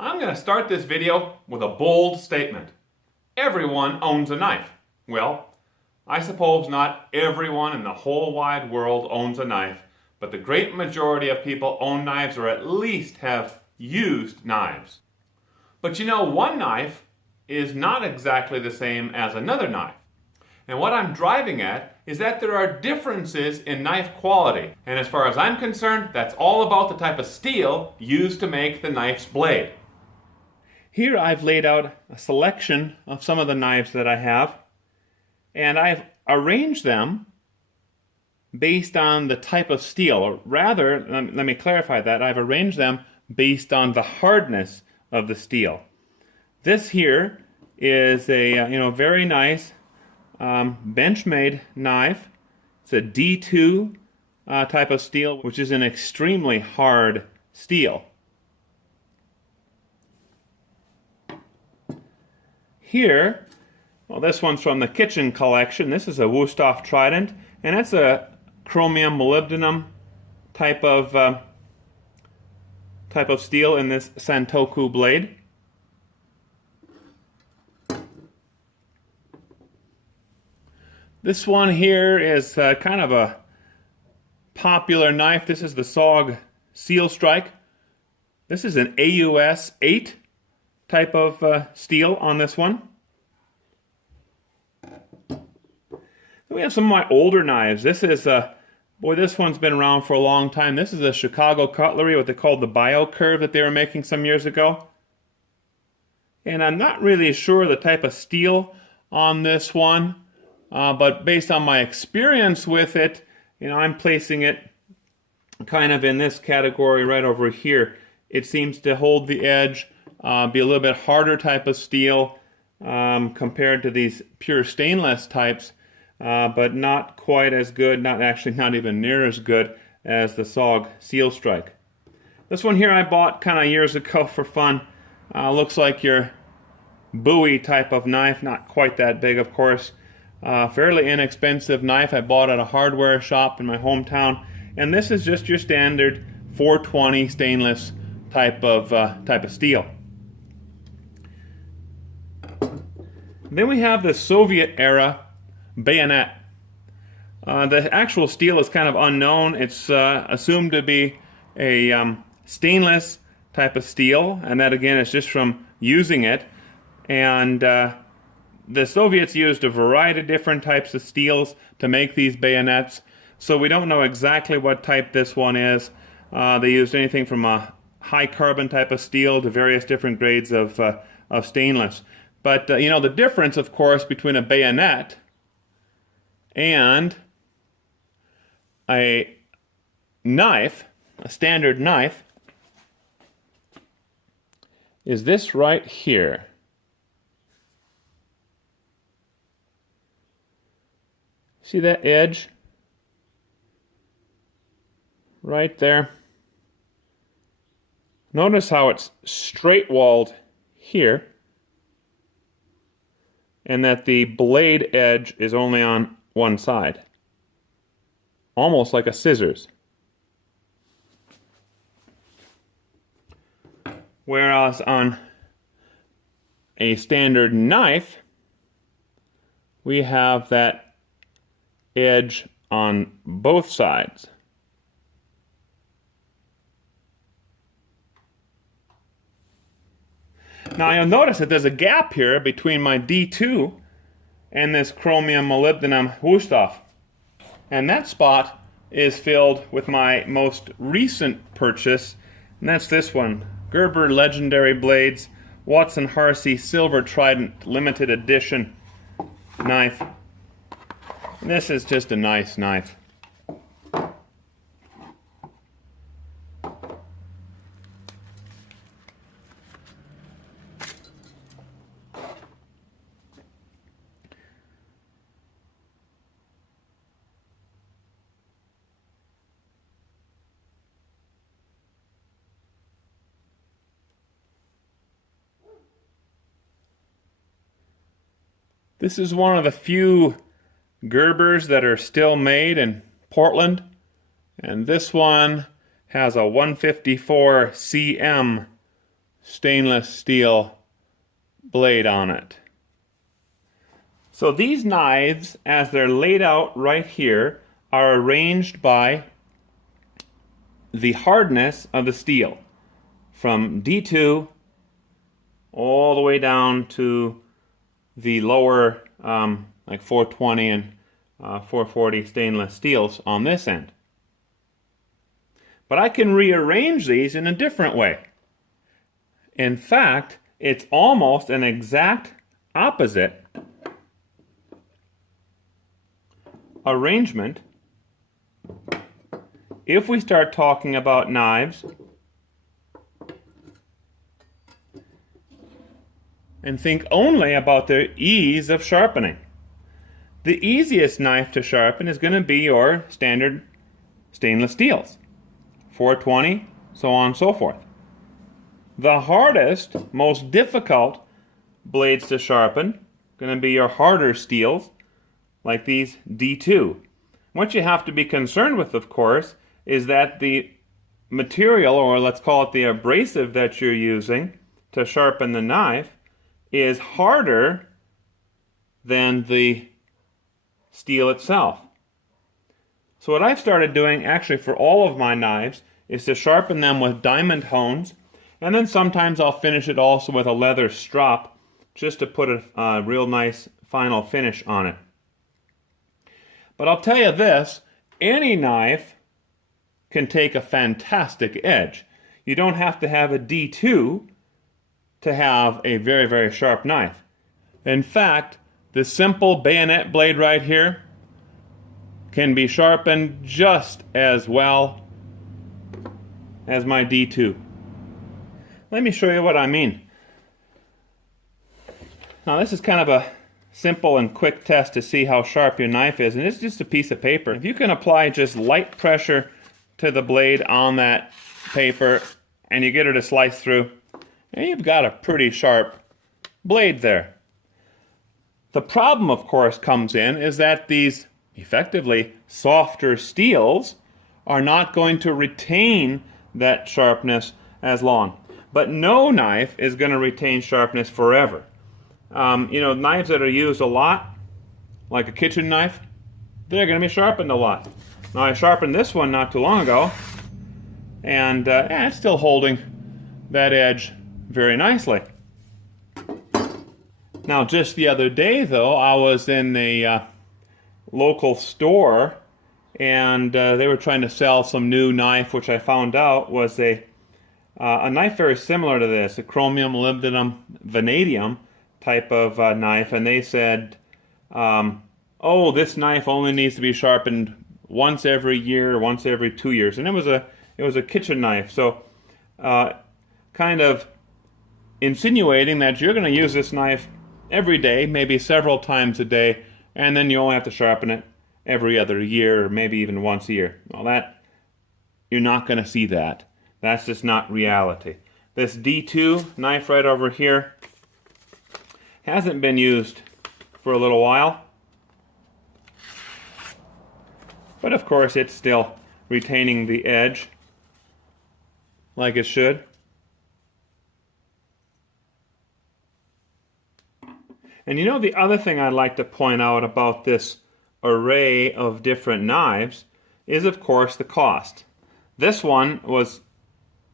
I'm going to start this video with a bold statement. Everyone owns a knife. Well, I suppose not everyone in the whole wide world owns a knife, but the great majority of people own knives or at least have used knives. But you know, one knife is not exactly the same as another knife. And what I'm driving at is that there are differences in knife quality. And as far as I'm concerned, that's all about the type of steel used to make the knife's blade. Here I've laid out a selection of some of the knives that I have, and I've arranged them based on the type of steel, or rather, let me clarify that, I've arranged them based on the hardness of the steel. This here is a very nice bench-made knife. It's a D2 type of steel, which is an extremely hard steel. Here, well, this one's from the kitchen collection. This is a Wüsthof Trident, and it's a chromium molybdenum type of steel in this Santoku blade. This one here is kind of a popular knife. This is the Sog Seal Strike. This is an AUS 8 type of steel on this one. Then we have some of my older knives. This is this one's been around for a long time. This is a Chicago cutlery, what they called the Bio Curve that they were making some years ago. And I'm not really sure the type of steel on this one, but based on my experience with it, I'm placing it kind of in this category right over here. It seems to hold the edge, be a little bit harder type of steel compared to these pure stainless types, but not quite as good, not even near as good as the Sog Seal Strike. This one here I bought kind of years ago for fun. Looks like your Bowie type of knife, not quite that big of course. Fairly inexpensive knife I bought at a hardware shop in my hometown, and this is just your standard 420 stainless type of steel. Then we have the Soviet era Bayonet. The actual steel is kind of unknown. It's assumed to be a stainless type of steel, and that again is just from using it. And the Soviets used a variety of different types of steels to make these bayonets, so we don't know exactly what type this one is. They used anything from a high carbon type of steel to various different grades of stainless. But the difference, of course, between a bayonet and a knife, a standard knife, is this right here. See that edge? Right there. Notice how it's straight-walled here, and that the blade edge is only on one side. Almost like a scissors. Whereas on a standard knife, we have that edge on both sides. Now you'll notice that there's a gap here between my D2 and this chromium molybdenum Wüsthof. And that spot is filled with my most recent purchase, and that's this one. Gerber Legendary Blades watson-harsey Silver Trident Limited Edition knife. And this is just a nice knife. This is one of the few Gerbers that are still made in Portland, and this one has a 154 cm stainless steel blade on it. So these knives, as they're laid out right here, are arranged by the hardness of the steel, from D2 all the way down to the lower like 420 and 440 stainless steels on this end. But I can rearrange these in a different way. In fact, it's almost an exact opposite arrangement if we start talking about knives and think only about their ease of sharpening. The easiest knife to sharpen is going to be your standard stainless steels, 420, so on and so forth. The hardest, most difficult blades to sharpen going to be your harder steels, like these D2. What you have to be concerned with, of course, is that the material, or let's call it the abrasive that you're using to sharpen the knife, is harder than the steel itself. So what I've started doing actually for all of my knives is to sharpen them with diamond hones, and then sometimes I'll finish it also with a leather strop just to put a real nice final finish on it. But I'll tell you this, any knife can take a fantastic edge. You don't have to have a D2 to have a very, very sharp knife. In fact, the simple bayonet blade right here can be sharpened just as well as my D2. Let me show you what I mean. Now this is kind of a simple and quick test to see how sharp your knife is, and it's just a piece of paper. If you can apply just light pressure to the blade on that paper and you get her to slice through, and you've got a pretty sharp blade there. The problem, of course, comes in is that these effectively softer steels are not going to retain that sharpness as long. But no knife is going to retain sharpness forever. Knives that are used a lot, like a kitchen knife, they're going to be sharpened a lot. Now I sharpened this one not too long ago, and it's still holding that edge very nicely. Now just the other day though, I was in a local store, and they were trying to sell some new knife, which I found out was a knife very similar to this, a chromium, molybdenum, vanadium type of knife, and they said, oh, this knife only needs to be sharpened once every year, once every 2 years, and it was a kitchen knife. So kind of insinuating that you're going to use this knife every day, maybe several times a day, and then you only have to sharpen it every other year, or maybe even once a year. Well, that you're not going to see that. That's just not reality. This D2 knife right over here hasn't been used for a little while, but of course it's still retaining the edge like it should. And the other thing I'd like to point out about this array of different knives is, of course, the cost. This one was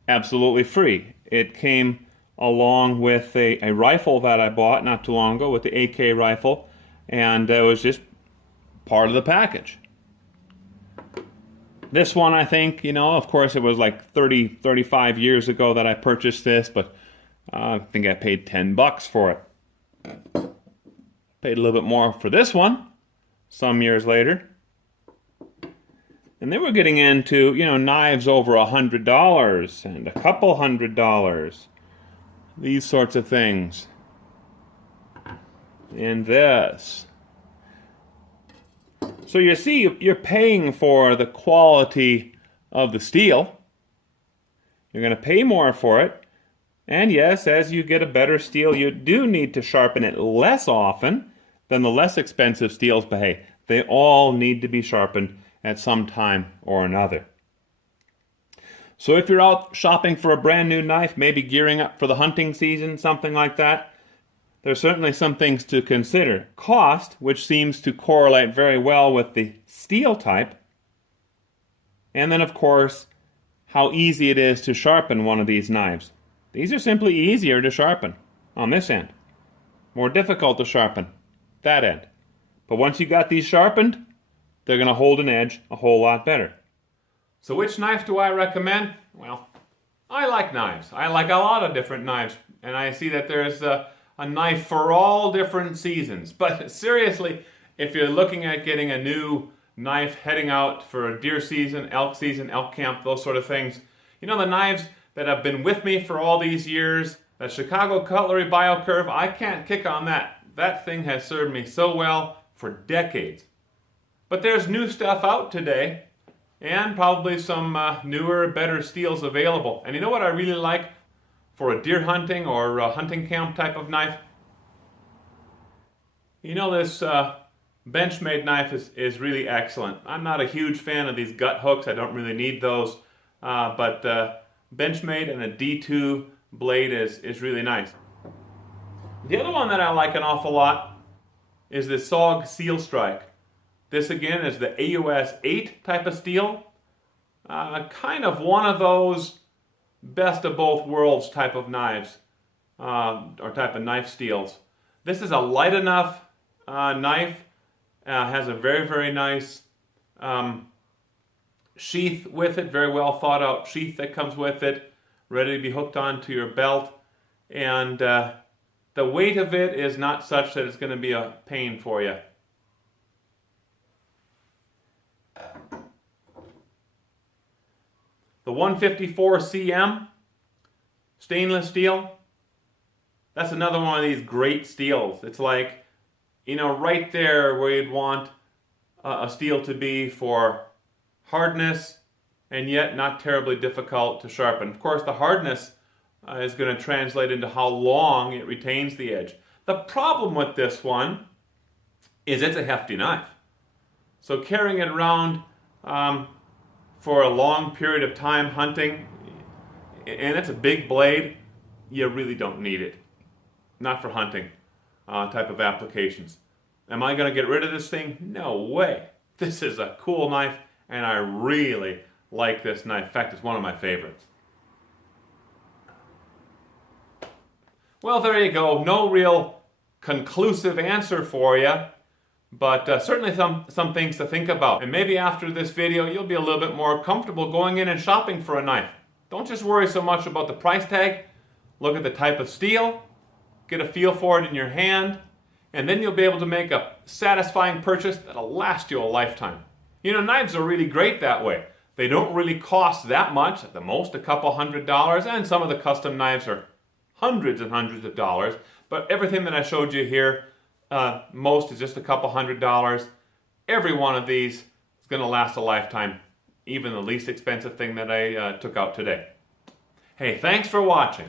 absolutely free. It came along with a rifle that I bought not too long ago, with the AK rifle, and it was just part of the package. This one, I think, of course it was like 35 years ago that I purchased this, but I think I paid $10 for it. Paid a little bit more for this one some years later. And then we're getting into, knives over $100 and a couple $100. These sorts of things. And this. So you see, you're paying for the quality of the steel. You're going to pay more for it. And yes, as you get a better steel, you do need to sharpen it less often than the less expensive steels, but hey, they all need to be sharpened at some time or another. So if you're out shopping for a brand new knife, maybe gearing up for the hunting season, something like that, there's certainly some things to consider. Cost, which seems to correlate very well with the steel type, and then of course, how easy it is to sharpen one of these knives. These are simply easier to sharpen on this end. More difficult to sharpen that end. But once you got these sharpened, they're going to hold an edge a whole lot better. So which knife do I recommend? Well, I like knives. I like a lot of different knives. And I see that there's a knife for all different seasons. But seriously, if you're looking at getting a new knife heading out for a deer season, elk camp, those sort of things, you know, the knives that have been with me for all these years, that Chicago Cutlery BioCurve, I can't kick on that. That thing has served me so well for decades. But there's new stuff out today, and probably some newer, better steels available. And you know what I really like for a deer hunting or a hunting camp type of knife? You know, this Benchmade knife is really excellent. I'm not a huge fan of these gut hooks. I don't really need those. But Benchmade and a D2 blade is really nice. The other one that I like an awful lot is the Sog Seal Strike. This again is the AUS 8 type of steel. Kind of one of those best of both worlds type of knives, or type of knife steels. This is a light enough knife, has a very, very nice sheath with it, very well thought out sheath that comes with it, ready to be hooked onto your belt. And the weight of it is not such that it's going to be a pain for you. The 154 cm stainless steel, that's another one of these great steels. It's like, you know, right there where you'd want a steel to be for hardness and yet not terribly difficult to sharpen. Of course, the hardness is going to translate into how long it retains the edge. The problem with this one is it's a hefty knife. So carrying it around for a long period of time hunting, and it's a big blade, you really don't need it. Not for hunting type of applications. Am I going to get rid of this thing? No way. This is a cool knife, and I really like this knife. In fact, it's one of my favorites. Well, there you go. No real conclusive answer for you, but certainly some things to think about. And maybe after this video, you'll be a little bit more comfortable going in and shopping for a knife. Don't just worry so much about the price tag. Look at the type of steel, get a feel for it in your hand, and then you'll be able to make a satisfying purchase that'll last you a lifetime. You know, knives are really great that way. They don't really cost that much, at the most a couple $100, and some of the custom knives are hundreds and hundreds of dollars, but everything that I showed you here, most is just a couple $100. Every one of these is going to last a lifetime, even the least expensive thing that I took out today. Hey, thanks for watching.